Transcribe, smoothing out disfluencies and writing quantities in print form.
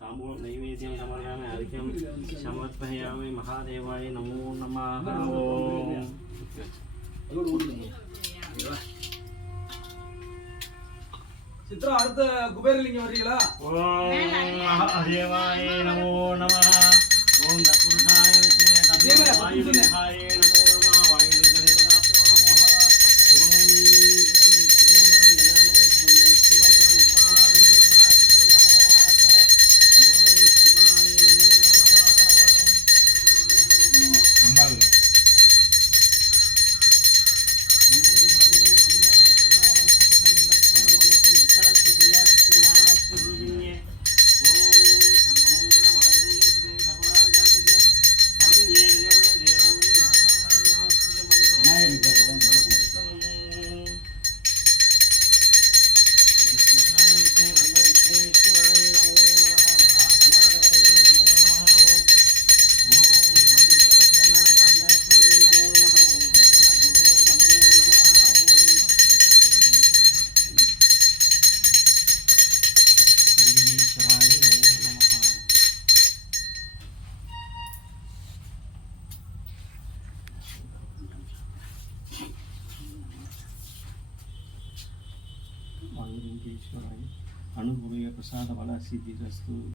ताम्बूलं नैवेद्यं समर्पयामि अर्घ्यं समर्पयामि महादेवाय नमो नमः ओम சித்ரா அடுத்த குபேரலிங்கம் வரீங்களா? ஓம் மகாதேவாய நமோ நமः ஓம் தத்புருஷாய வித்மஹே தத்வாயுவித்யாய நமோ நமः வாயுலிங்க தேவதாப்யோ நமः ஓம் திரியம்பகம் யஜாமஹே சுகந்திரம் உபாரிணம் வந்தனாய ஓம் சிவாய நமோ நமः அம்பாள் अनुग्रह प्रसाद वाला सिद्धि रस्तु।